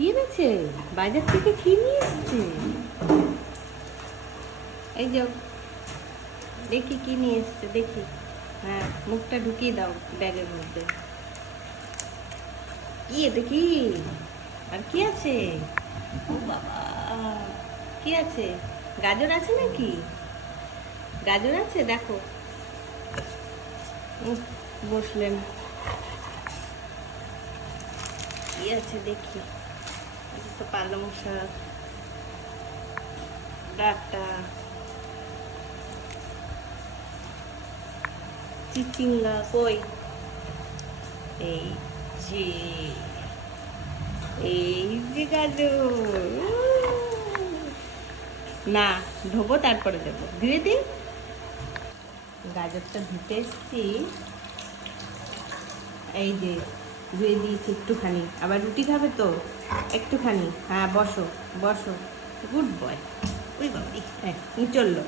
কি এনেছে? বাজার থেকে কি নিয়ে এসছে? এই যাও, দেখি কি নিয়ে এসছে দেখি। হ্যাঁ, মুখটা ঢুকিয়ে দাও ব্যাগের মধ্যে। কি এটা কি? আর কি আছে? ও বাবা, কি আছে? গাজর আছে নাকি? গাজর আছে, দেখো। বসলেন, কি আছে দেখি। এটা তো পালং শাক, ডাঁটা, চিচিঙ্গা কই? এই যে, এই যে গাজর। না, ধোবো তারপরে দেবো, ধুয়ে দিই। গাজরটা ধুতে এসছি, এই যে ধুয়ে দিয়েছি একটুখানি। আবার রুটি খাবে তো একটুখানি। হ্যাঁ, বসো বসো, গুড বয়। ওই বাবা, হ্যাঁ চললো।